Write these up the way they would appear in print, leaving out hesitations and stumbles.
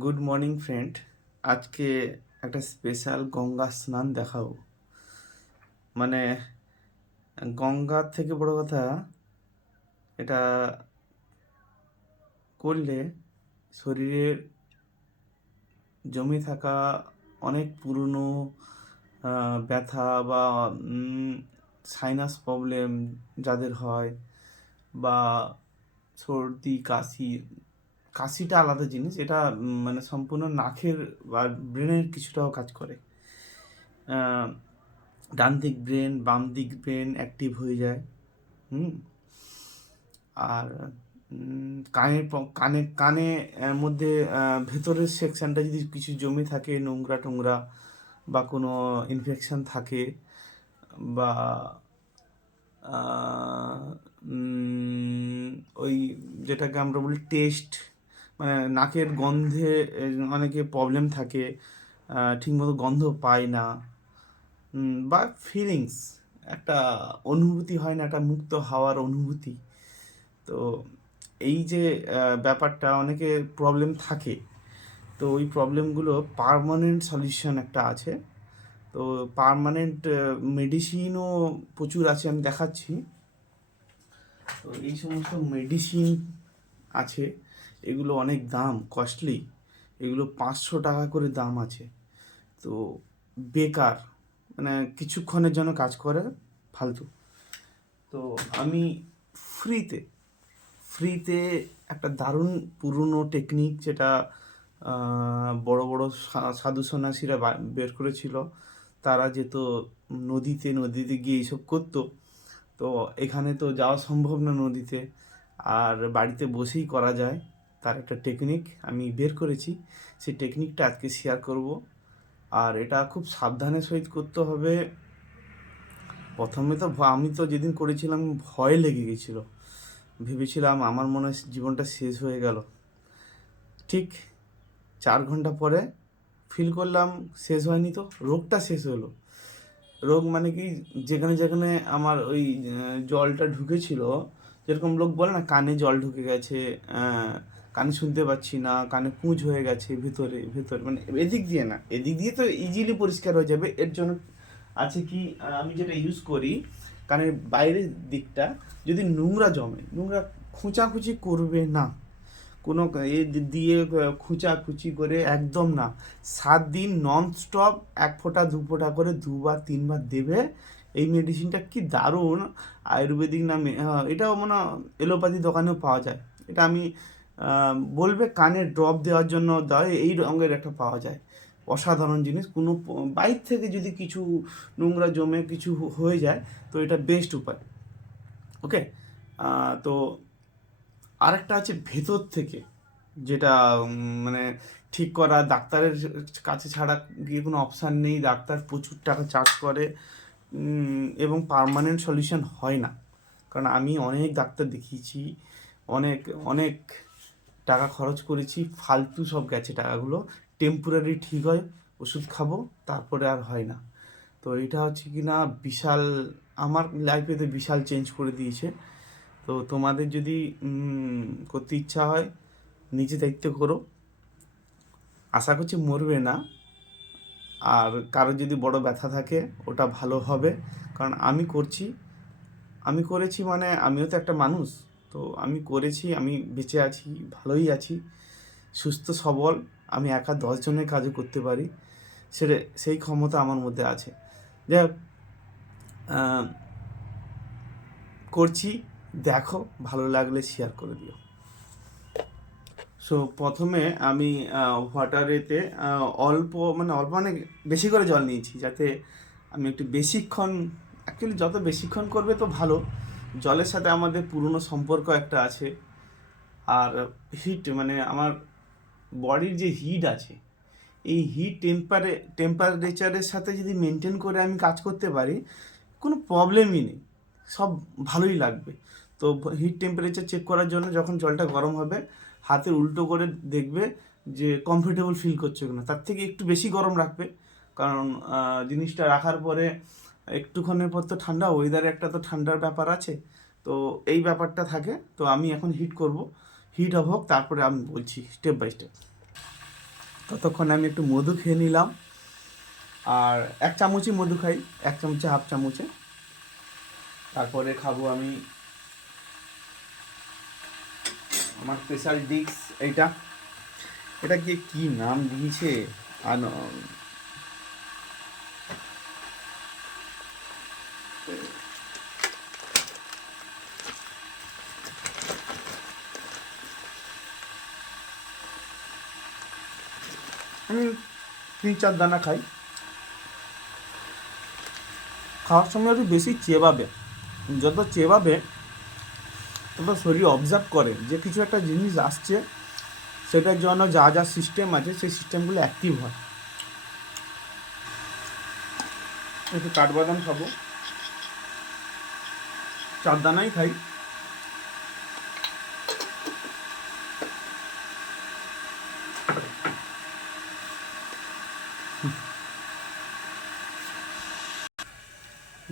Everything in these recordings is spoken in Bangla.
Good morning friend. আজকে একটা স্পেশাল গঙ্গা স্নান দেখাবো। মানে গঙ্গার থেকে বড় কথা, এটা করলে শরীরের জমে থাকা অনেক পুরনো ব্যথা বা সাইনাস প্রবলেম যাদের হয়, বা সর্দি কাশি, কাশিটা আলাদা জিনিস, এটা মানে সম্পূর্ণ নাকের বা ব্রেনের কিছুটাও কাজ করে। ডান দিক ব্রেন বাম দিক ব্রেন অ্যাক্টিভ হয়ে যায়। হুম আর কানে কানে মধ্যে ভেতরের সেকশনটা যদি কিছু জমে থাকে, নোংরা টোংরা বা কোনো ইনফেকশন থাকে, বা ওই যেটাকে আমরা বলি টেস্ট, মানে নাকের গন্ধে অনেকে প্রবলেম থাকে, ঠিকমতো গন্ধ পায় না, বা ফিলিংস, একটা অনুভূতি হয় না, একটা মুক্ত হাওয়ার অনুভূতি। তো এই যে ব্যাপারটা, অনেকে প্রবলেম থাকে, তো ওই প্রবলেমগুলো পার্মানেন্ট সলিউশন একটা আছে। তো পার্মানেন্ট মেডিসিনও প্রচুর আছে, আমি দেখাচ্ছি। তো এই সমস্ত মেডিসিন আছে, এগুলো অনেক দাম, কস্টলি, এগুলো 500 টাকা করে দাম আছে। তো বেকার, মানে কিছুক্ষণের জন্য কাজ করে, ফালতু। তো আমি ফ্রিতে ফ্রিতে একটা দারুণ পুরনো টেকনিক, যেটা বড় বড় সাধু সন্ন্যাসীরা বের করেছিল। তারা যেত নদীতে নদীতে গিয়ে এইসব করতো। তো এখানে তো যাওয়া সম্ভব না নদীতে, আর বাড়িতে বসেই করা যায়। তার একটা টেকনিক আমি বের করেছি, সেই টেকনিকটা আজকে শেয়ার করব। আর এটা খুব সাবধানের সহিত করতে হবে। প্রথমে তো আমি তো যেদিন করেছিলাম ভয় লেগে গেছিলো, ভেবেছিলাম আমার মনে হয় জীবনটা শেষ হয়ে গেল। ঠিক 4 ঘন্টা পরে ফিল করলাম শেষ হয়নি, তো রোগটা শেষ হলো। রোগ মানে কি, যেখানে যেখানে আমার ওই জলটা ঢুকেছিল, যেরকম লোক বলে না কানে জল ঢুকে গেছে, কানে শুনতে পাচ্ছি না, কানে পুঁজ হয়ে গেছে ভেতরে ভেতরে, মানে এদিক দিয়ে না, এদিক দিয়ে তো ইজিলি পরিষ্কার হয়ে যাবে। এর জন্য আছে কি, আমি যেটা ইউজ করি, কানের বাইরের দিকটা যদি নোংরা জমে, নোংরা খুঁচাখুচি করবে না, কোনো এ দিয়ে খুঁচাখুচি করে একদম না। 7 দিন নন স্টপ 1 ফোঁটা 2 ফোঁটা করে 2বার 3বার দেবে। এই মেডিসিনটা কি দারুণ, আয়ুর্বেদিক নামে, এটাও মনে হয় এলোপ্যাথি দোকানেও পাওয়া যায়। এটা আমি বলবে কানে ড্রপ দেওয়ার জন্য দেয়, এই রঙের একটা পাওয়া যায়, অসাধারণ জিনিস। কোনো বাইর থেকে যদি কিছু নোংরা জমে কিছু হয়ে যায়, তো এটা বেস্ট উপায়। ওকে। তো আরেকটা আছে ভেতর থেকে, যেটা মানে ঠিক করা, ডাক্তারের কাছে ছাড়া গিয়ে কোনো অপশান নেই, ডাক্তার প্রচুর টাকা চার্জ করে, এবং পার্মানেন্ট সলিউশন হয় না। কারণ আমি অনেক ডাক্তার দেখিয়েছি, অনেক অনেক টাকা খরচ করেছি, ফালতু সব গেছে টাকাগুলো। টেম্পোরারি ঠিক হয়, ওষুধ খাবো, তারপরে আর হয় না। তো এটা হচ্ছে কি না, বিশাল, আমার লাইফেতে বিশাল চেঞ্জ করে দিয়েছে। তো তোমাদের যদি করতে ইচ্ছা হয়, নিজে দায়িত্ব করো, আশা করছি মরবে না। আর কারো যদি বড় ব্যথা থাকে, ওটা ভালো হবে। কারণ আমি করছি, আমি করেছি, মানে আমিও তো একটা মানুষ। তো আমি করেছি, আমি বেঁচে আছি, ভালোই আছি, সুস্থ সবল। আমি একা 10 জনের কাজও করতে পারি, সেই ক্ষমতা আমার মধ্যে আছে। যাই হোক, করছি, দেখো, ভালো লাগলে শেয়ার করে দিও। সো প্রথমে আমি ওয়াটারেতে অল্প মানে বেশি করে জল নিয়েছি, যাতে আমি একটু বেশিক্ষণ, অ্যাকচুয়ালি যত বেশিক্ষণ করবে তো ভালো। জলের সাথে আমাদের পুরনো সম্পর্ক একটা আছে। আর হিট, মানে আমার বডির যে হিট আছে, এই হিট টেম্পারেচারের সাথে যদি মেনটেন করে আমি কাজ করতে পারি, কোনো প্রবলেমই নেই, সব ভালোই লাগবে। তো হিট টেম্পারেচার চেক করার জন্য যখন জলটা গরম হবে, হাতের উল্টো করে দেখবে যে কমফোর্টেবল ফিল করছে কিনা, তার থেকে একটু বেশি গরম রাখবে। কারণ জিনিসটা রাখার পরে একটুক্ষণের পর তো ঠান্ডা, ওয়েদারে একটা তো ঠান্ডার ব্যাপার আছে। তো এই ব্যাপারটা থাকে। তো আমি এখন হিট করব, হিট হোক, তারপরে আমি বলছি স্টেপ বাই স্টেপ। ততক্ষণে আমি একটু মধু খেয়ে নিলাম। আর 1 চামচই মধু খাই, 1 চামচে হাফ চামচে। তারপরে খাবো আমি আমার স্পেশাল ডিশ এইটা, এটাকে কি নাম দিয়েছে আর আমি 3-4 দানা খাই। খাওয়ার সময় একটু বেশি চেবাবে, যত চেবাবে তত শরীর অবজার্ভ করে যে কিছু একটা জিনিস আসছে, সেটার জন্য যা যা সিস্টেম আছে সেই সিস্টেমগুলো অ্যাক্টিভ হয়। একটু কাঠবাদাম খাবো, 4 দানাই খাই।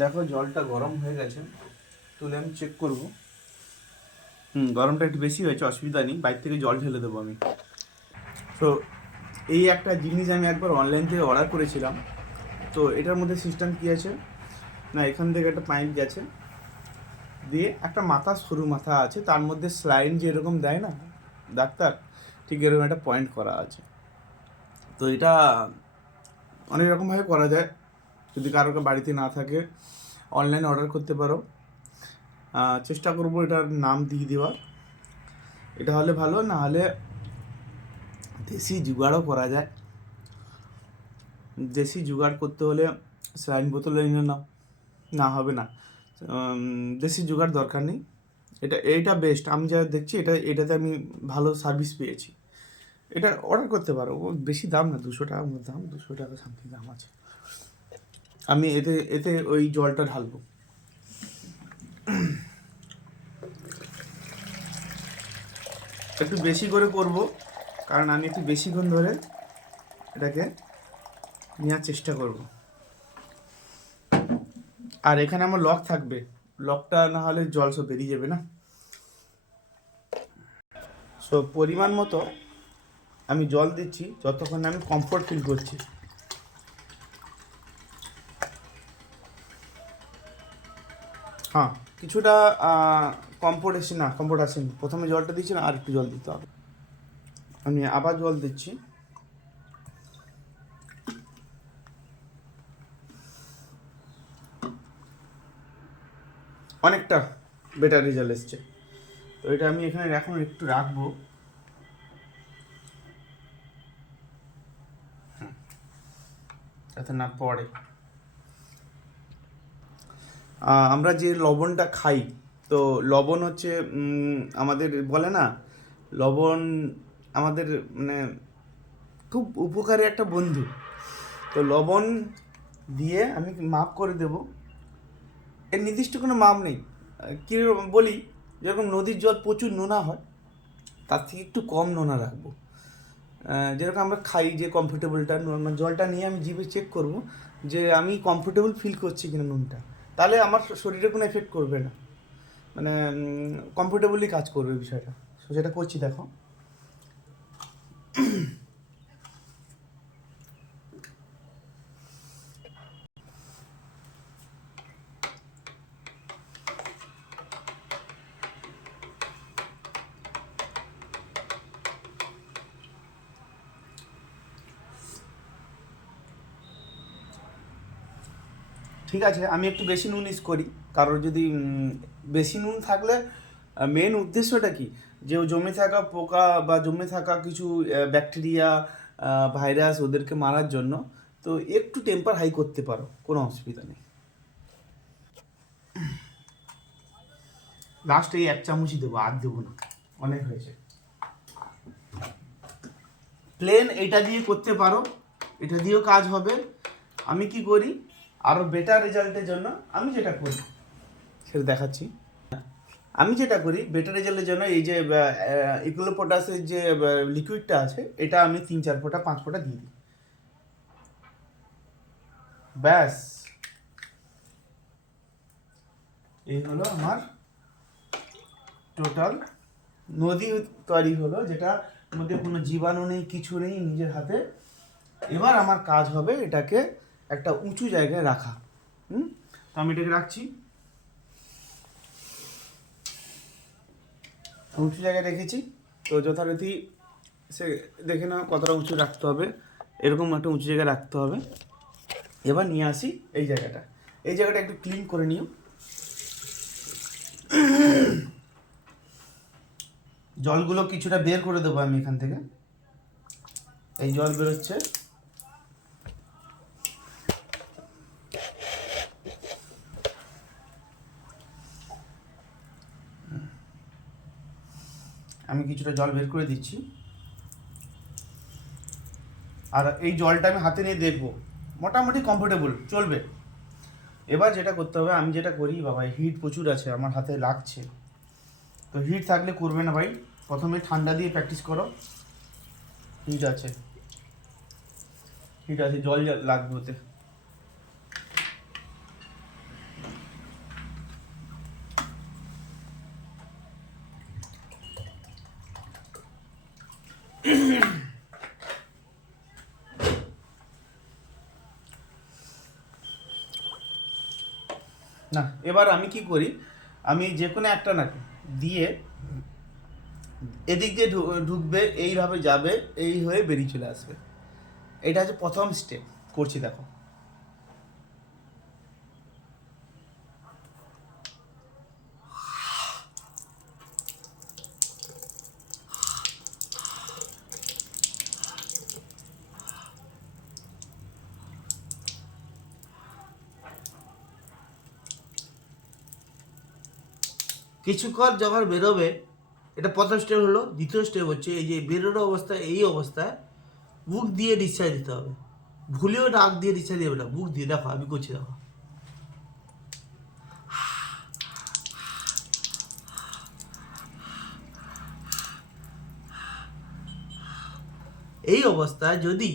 দেখো জলটা গরম হয়ে গেছে, তুলে আমি চেক করব। গরমটা একটু বেশি হয়েছে, অসুবিধা নেই, বাইরে থেকে জল ঢেলে দেবো আমি। তো এই একটা জিনিস আমি একবার অনলাইন থেকে অর্ডার করেছিলাম। তো এটার মধ্যে সিস্টেম কী আছে না, এখান থেকে একটা পাইপ গেছে, দিয়ে একটা মাথা, সরু মাথা আছে, তার মধ্যে স্লাইন যেরকম দেয় না ডাক্তার, ঠিক এরকম একটা পয়েন্ট করা আছে। তো এটা অনেক রকমভাবে করা যায়, যদি কারোর বাড়িতে না থাকে অনলাইনে অর্ডার করতে পারো। চেষ্টা করবো এটার নাম দিয়ে দেওয়ার, এটা হলে ভালো, না হলে দেশি জুগাড়ও করা যায়। দেশি জুগাড় করতে হলে স্যালাইন বোতলে এনে নাও, না হবে না, দেশি জুগাড় দরকার নেই। এইটা বেস্ট, আমি যা দেখছি এটাতে আমি ভালো সার্ভিস পেয়েছি। এটা অর্ডার করতে পারো, ও বেশি দাম না, 200 টাকার মধ্যে দাম, 200 টাকা সামথিং দাম আছে। আমি এতে এতে ওই জলটা ঢালবো। একটু বেশি করে করব, কারণ আমি একটু বেশিক্ষণ ধরে এটাকে নেওয়ার চেষ্টা করব। আর এখানে আমার লক থাকবে, লকটা না হলে জল সব বেরিয়ে যাবে না। সো পরিমাণ মতো আমি জল দিচ্ছি, যতক্ষণ আমি কমফোর্ট ফিল করছি। হ্যাঁ, কিছুটা কমফোর্ট এসে, না কমফোর্ট আসেনি, প্রথমে জলটা দিচ্ছি না, আর একটু জল দিতে হবে। আমি আবার জল দিচ্ছি। অনেকটা বেটার রেজাল্ট এসছে। তো এটা আমি এখানে এখন একটু রাখবো, যাতে না পড়ে। আমরা যে লবণটা খাই, তো লবণ হচ্ছে আমাদের বলে না, লবণ আমাদের মানে খুব উপকারী একটা বন্ধু। তো লবণ দিয়ে আমি মাপ করে দেব, এর নির্দিষ্ট কোনো মাপ নেই। কী বলি, যেরকম নদীর জল প্রচুর নোনা হয়, তার থেকে একটু কম নোনা রাখবো। যেরকম আমরা খাই যে কমফোর্টেবলটা, জলটা নিয়ে আমি জিভে চেক করব যে আমি কমফোর্টেবল ফিল করছি কিনা নুনটা, তাহলে আমার শরীরে কোনো এফেক্ট করবে না, মানে কমফোর্টেবলি কাজ করবে বিষয়টা। তো সেটা করছি, দেখো। ঠিক আছে, আমি একটু বেশি নুন ইউজ করি, কারোর যদি বেশি নুন থাকলে মেন উদ্দেশ্যটা কি, যে জমে থাকা পোকা বা জমে থাকা কিছু ব্যাকটেরিয়া, ভাইরাস, ওদেরকে মারার জন্য। তো একটু টেম্পার হাই করতে পারো, কোনো অসুবিধা নেই। লাস্ট এই 1 চামচই দেবো, আর দেবো না, অনেক হয়েছে। প্লেন এটা দিয়ে করতে পারো, এটা দিয়েও কাজ হবে। আমি কি করি আরও বেটার রেজাল্টের জন্য, আমি যেটা করি সেটা দেখাচ্ছি। আমি যেটা করি বেটার রেজাল্টের জন্য, এই যে ইকুলোপটাসের যে লিকুইডটা আছে, এটা আমি 3-4 ফোঁটা 5 ফোঁটা দিয়ে দিই, ব্যাস। এই হলো আমার টোটাল নদী তৈরি হলো, যেটা মধ্যে কোনো জীবাণু নেই, কিছু নেই নিজের হাতে। এবার আমার কাজ হবে এটাকে একটা উঁচু জায়গায় রাখা। তো আমি এটাকে রাখছি, উঁচু জায়গায় রেখেছি। তো যথারীতি সে দেখে নাও কতটা উঁচু রাখতে হবে, এরকম একটা উঁচু জায়গায় রাখতে হবে। এবার নিয়ে আসি এই জায়গাটা, এই জায়গাটা একটু ক্লিন করে নিও। জলগুলো কিছুটা বের করে দেবো আমি এখান থেকে, এই জল বেরোচ্ছে। আমি কিছুটা জল বের করে দিচ্ছি, আর এই জলটা আমি হাতে নিয়ে দেখবো, মোটামুটি কমফোর্টেবল চলবে। এবার যেটা করতে হবে, আমি যেটা করি বাবা, হিট প্রচুর আছে আমার হাতে লাগছে, তো হিট থাকলে করবে না ভাই, প্রথমে ঠান্ডা দিয়ে প্র্যাকটিস করো। হিট আছে, হিট আছে, জল লাগবে ওতে। না, এবার আমি কি করি, আমি যে কোনো একটা নাকে দিয়ে এদিক দিয়ে ঢুকবে, এইভাবে যাবে, এই হয়ে বেরিয়ে চলে আসবে। এটা হচ্ছে প্রথম স্টেপ, করছি দেখো। কিছুক্ষণ যখন বেরোবে, এটা প্রথম স্টেপ হলো। দ্বিতীয় স্টেপ হচ্ছে এই যে বেরোনো অবস্থায়, এই অবস্থায় বুক দিয়ে নিঃশ্বাস দিতে হবে, ভুলেও নাক দিয়ে নিঃশ্বাস দেবে না, বুক দিয়ে। দেখো আমি করছি, দেখো। এই অবস্থায় যদি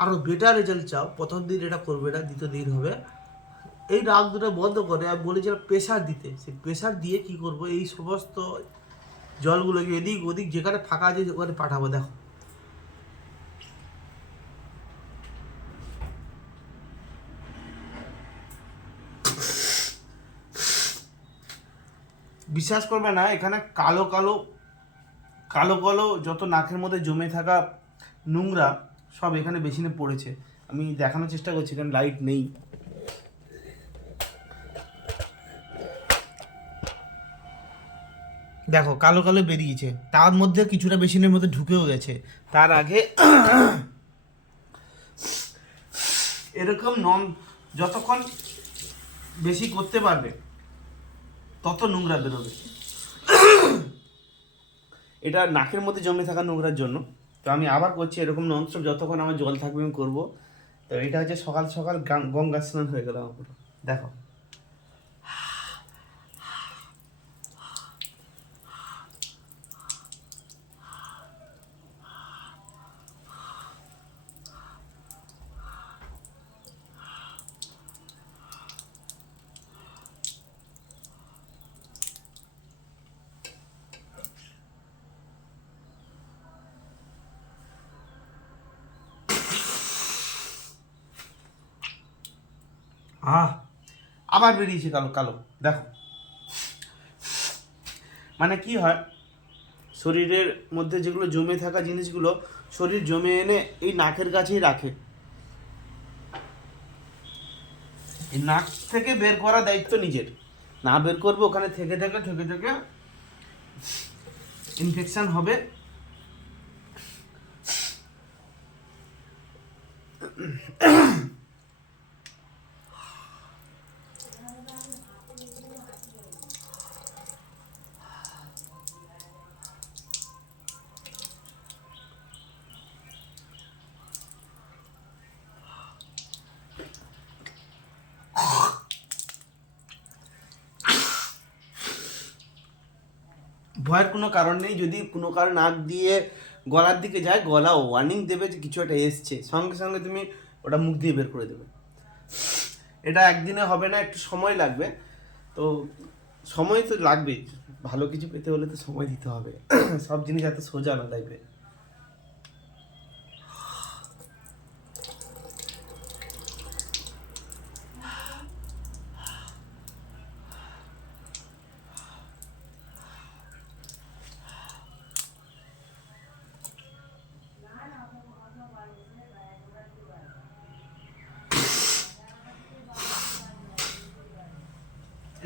আরও বেটার রেজাল্ট চাও, প্রথম দিন এটা করবে না, দ্বিতীয় দিন হবে, এই নাক দুটো বন্ধ করে আমি বলেছিলাম প্রেশার দিতে, সেই প্রেশার দিয়ে কি করব, এই সমস্ত জলগুলোকে এদিক ওদিক যেখানে ফাঁকা আছে ওখানে পাঠাবো। দেখো বিশ্বাস করবে না, এখানে কালো কালো কালো কালো যত নাকের মধ্যে জমে থাকা নোংরা সব এখানে বেসিনে পড়েছে। আমি দেখানোর চেষ্টা করছি, এখানে লাইট নেই। দেখো কালো কালো বেরিয়েছে, তার মধ্যে কিছুটা বেসিনের মধ্যে ঢুকেও গেছে। তার আগে এরকম যতক্ষণ বেশি করতে পারবে তত নোংরা বেরোবে। এটা নাকের মধ্যে জমে থাকা নোংরার জন্য। তো আমি আবার করছি এরকম ননস্টপ, যতক্ষণ আমার জল থাকবে আমি করবো। তো এটা হচ্ছে সকাল সকাল গঙ্গা স্নান হয়ে গেল আমার পুরো। দেখো আবার বেরিয়েছে কালো কালো। দেখো মানে কি হয়, শরীরের মধ্যে যেগুলো জমে থাকা জিনিসগুলো শরীর জমে এনে এই নাকের কাছেই রাখে। এই নাক থেকে বের করার দায়িত্ব নিজের, না বের করবে ওখানে থেকে থেকে থেকে থেকে ইনফেকশন হবে। ভয়ের কোনো কারণ নেই। যদি কোনো কারণ নাক দিয়ে গলার দিকে যায়, গলা ওয়ার্নিং দেবে যে কিছু একটা এসছে, সঙ্গে সঙ্গে তুমি ওটা মুখ দিয়ে বের করে দেবে। এটা একদিনে হবে না, একটু সময় লাগবে। তো সময় তো লাগবে, ভালো কিছু পেতে হলে তো সময় দিতে হবে। সব জিনিস এত সোজা না, লাগবে।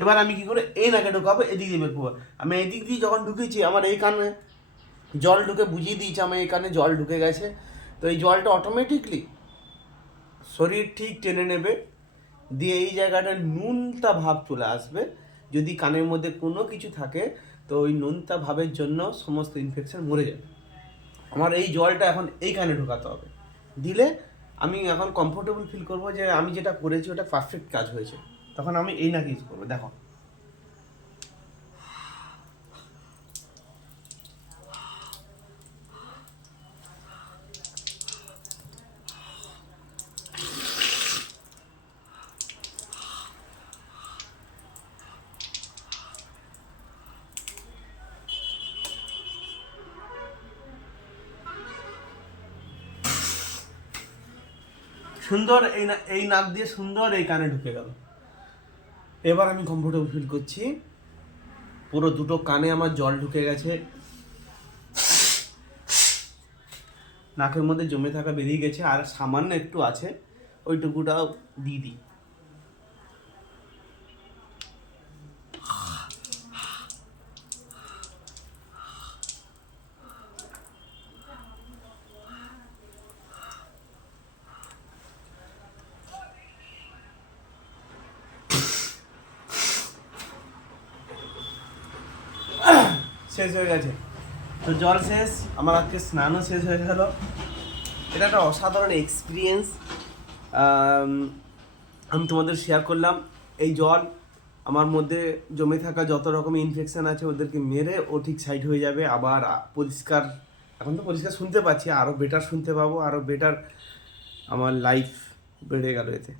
এবার আমি কি করে এই নাকে ঢোকাবো, এদিক দিয়ে বের করবো। আমি এদিক দিয়ে যখন ঢুকেছি আমার এই কানে জল ঢুকে বুঝিয়ে দিয়েছে আমার এই কানে জল ঢুকে গেছে। তো এই জলটা অটোমেটিকলি শরীর ঠিক টেনে নেবে, দিয়ে এই জায়গাটায় নুনতা ভাব চলে আসবে। যদি কানের মধ্যে কোনো কিছু থাকে তো ওই নুনতা ভাবের জন্য সমস্ত ইনফেকশন মরে যাবে। আমার এই জলটা এখন এই কানে ঢোকাতে হবে, দিলে আমি এখন কমফোর্টেবল ফিল করবো যে আমি যেটা করেছি ওটা পারফেক্ট কাজ হয়েছে। তখন আমি এই নাকি ইউজ করবো। দেখো, সুন্দর এই নাক দিয়ে সুন্দর এই কানে ঢুকে গেল। এবার আমি কমফোর্টেবল ফিল করছি, পুরো দুটো কানে আমার জল ঢুকে গেছে, নাকের মধ্যে জমে থাকা বেরিয়ে গেছে, আর সামান্য একটু আছে, ওইটুকুটাও দিয়ে দিই। শেষ হয়ে গেছে, তো জল শেষ, আমার আজকে স্নানও শেষ হয়ে গেল। এটা একটা অসাধারণ এক্সপিরিয়েন্স, আমি তোমাদের শেয়ার করলাম। এই জল আমার মধ্যে জমে থাকা যত রকম ইনফেকশন আছে ওদেরকে মেরে ও ঠিক সাইড হয়ে যাবে, আবার পরিষ্কার, এখন তো পরিষ্কার শুনতে পাচ্ছি, আরও বেটার শুনতে পাবো, আরও বেটার আমার লাইফ বেড়ে গেল এতে।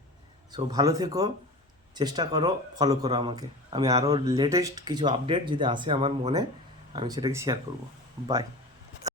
সো ভালো থেকো, চেষ্টা করো, ফলো করো আমাকে। আমি আরও লেটেস্ট কিছু আপডেট যদি আসে আমার মনে, আমি সেটাকে শেয়ার করবো। বাই।